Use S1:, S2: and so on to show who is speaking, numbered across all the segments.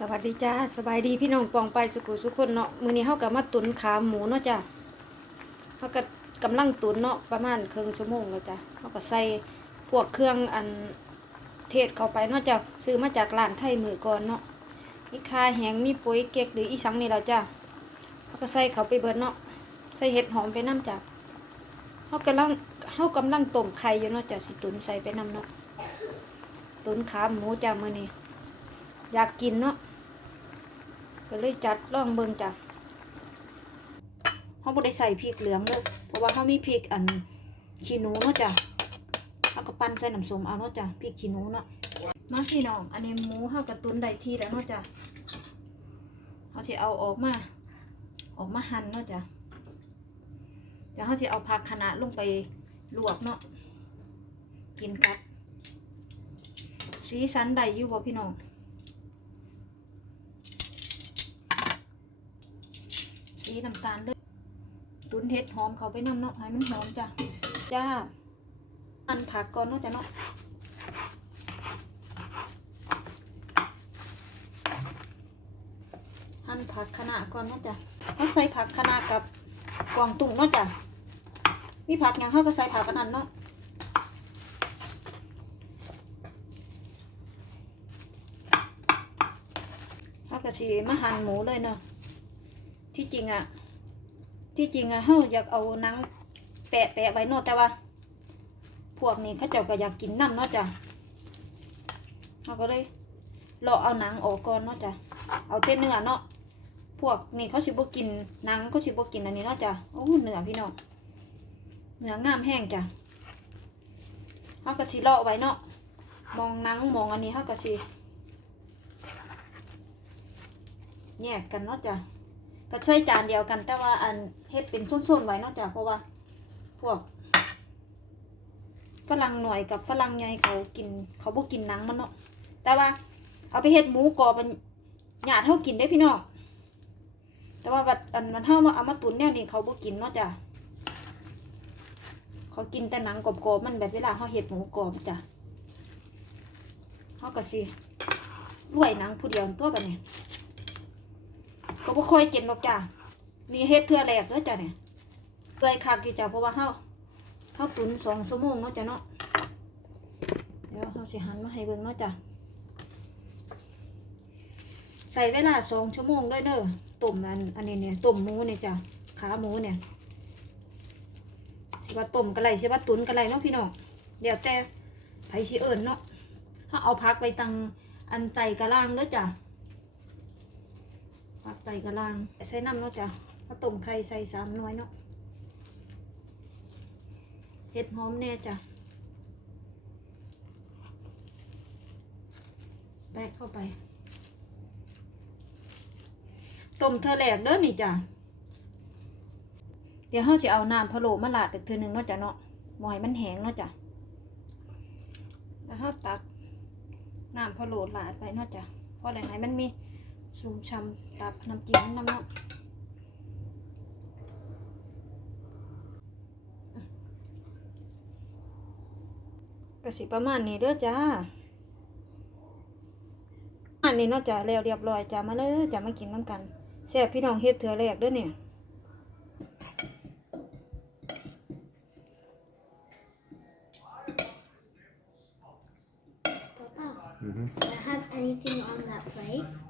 S1: สวัสดีจ้าสบายดีพี่น้องปองไปสุขุสุขคนเนาะมื้อนี้เฮาก็มาตุนขาหมูเนาะจ้ะเฮาก็กำลังตุนเนาะประมาณครึ่งชั่วโมงแล้วจ้ะเฮาก็ใส่พวกเครื่องอันเทศเข้าไปเนาะจ้ะซื้อมาจากร้านไทยมือก่อนเนาะมีคาแหงมีปุ๋ยเก๊กหรืออีสังนี่แล้วจ้ะเฮาก็ใส่เขาไปเบิดเนาะใส่เห็ดหอมไปน้ำจ้ะเฮากำลังเฮากำลังต้มไข่อยู่เนาะจ้ะสิตุนใส่ไปน้ำเนาะตุนขาหมูจ้ะมื้อนี้อยากกินเนาะ ก็เลยจัดลองเบิ่งจ้ะเขาบ่ได้ใส่พริกเหลืองเลยเพราะว่าเขามีพริกอันขี้หนูเนาะจ้ะเอาก็ปั้นใส่น้ำส้มเอาเนาะจ้ะพริกขี้หนูเนาะมาพี่น้อง อันนี้หมูเฮากระตุนได้ที่แล้วเนาะจ้ะเขาสิเอาออกมา ออกมาหั่นเนาะจ้ะเดี๋ยวเขาสิเอาผักคะน้าลงไปลวกเนาะกินกับสีสันได้อยู่บ่พี่น้อง สีน้ำตาลเลยตุนเห็ดหอมเขาไปนำเนาะให้มันหอมจ้ะจ้าอันผักก่อนเนาะจ้ะเนาะหั่นผักคะน้าก่อนเนาะจ้ะเขาใส่ผักคะน้ากับกวางตุ้งเนาะจ้ะมีผักอย่างเขาก็ใส่ผักกันนั้นเนาะเขาก็สิมาหั่นหมูเลยเนาะ ที่จริงอะที่จริงอะเฮาอยากเอาหนังแปะแปะไว้เนาะแต่ว่า พวกนี้เขาเจ้าก็อยากกินน้ำเนาะจ้ะเขาก็เลยเละเอาหนังออกก่อนเนาะจ้ะเอาแต่เนื้อเนาะพวกนี้เขาสิบกินหนังเขาสิบกินอันนี้เนาะจ้ะโอ้เนื้อพี่น้องเนื้องามแห้งจ้ะเขาก็สิเลาะไว้เนาะมองหนังมองอันนี้เขาก็สิแยกกันเนาะจ้ะ ก็ใช้จานเดียวกัน แต่ว่าอันเฮ็ดเป็นส้นๆไว้เนอกจากเพราะว่า พวกฝรั่งหน่อยกับฝรั่งใหญ่เขากิน เขาบ่กินหนังมันเนาะแต่ว่า เอาไปเฮ็ดหมูกรอบมันหยาดเท่ากินได้พี่น้องแต่ว่าอันมันเท่ามาเอามาตุนแนวนี้เขาบ่กินเนาะจ้ะเขากินแต่หนังกรอบๆมันแบบเวลาเขาเฮ็ดหมูกรอบจ้ะเขาก็สิรวยหนังผู้เดียวตัวแบบนี้ ก็บ่ค่อยกินหรอกจ้ะนี่เฮ็ดเทื่อแรกเด้อจ้ะเนี่ยเปื่อยคักอยู่จ้ะเพราะว่าเฮาเฮาตุ๋นสองชั่วโมงเนาะจ้ะเนาะเดี๋ยวเฮาสิหันมาให้เบิ่งเนาะจ้ะใส่เวลาสองชั่วโมงด้วยเด้อต้มอันอันนี้เนี่ยต้มหมูเนี่ยจ้ะขาหมูเนี่ยสิว่าต้มกะไรสิว่าตุ๋นกะไรเนาะพี่น้องเดี๋ยวแต่ไผสิเอิ้นเนาะเฮาเอาพักไปตังอันไตกะล่างเด้อจ้ะ ปักใส่กระลังใส่น้ำเนาะจ้ะมาต้มไข่ใส่สามหน่วยเนาะเห็ดหอมแน่จ้ะแบกเข้าไป ต้มเธอแหลกเด้อนี่จ้ะ เดี๋ยวเขาจะเอาน้ำพะโล้มาลาดอีกเธอหนึ่งเนาะจ้ะเนาะหมอยมันแห้งเนาะจ้ะ แล้วเขาตักน้ำพะโล้ลาดไปเนาะจ้ะเพราะอะไรให้มันมี ชุ่มช่ำตับน้ำจิ้มน้ำเนาะก็สิประมาณนี้เด้อจ้าอันนี้เนาะจ้าแล้วเรียบร้อยจ้ามาเลยเด้อจ้ามากินน้ำกันแซ่บพี่น้องเฮ็ดเถื่อแรกเด้อเนี่ย
S2: Papa,
S3: Mhm.
S2: do I have anything on that plate?
S3: Kärlek.
S2: Oh.
S3: Ja.
S2: Mm.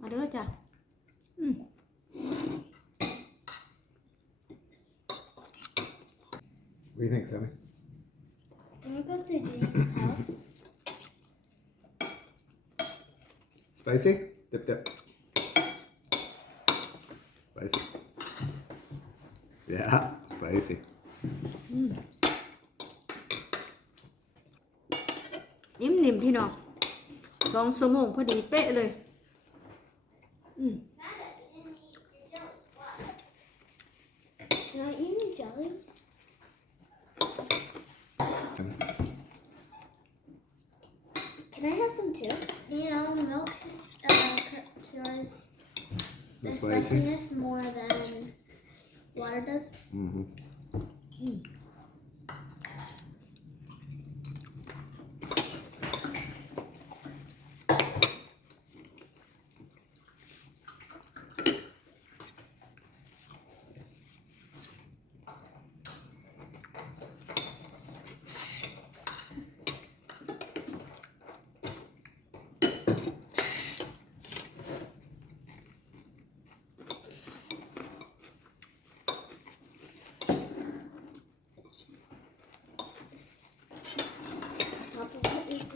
S1: มาเด้อจ้าอืม
S3: What do you think, Sammy?
S2: Can we go to Jane's house?
S3: Spicy? Dip dip. Spicy. Yeah, spicy.
S1: นิ่มนิ่มๆพี่น้องสองชั่วโมงพอดีเป๊ะเลย อืม
S2: Can I eat my jelly? Can I have some too? You
S3: Spicy.
S2: spiciness more than water does.
S3: Mm-hmm.
S2: Papa,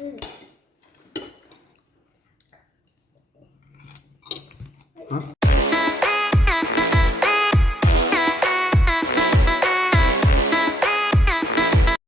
S2: This is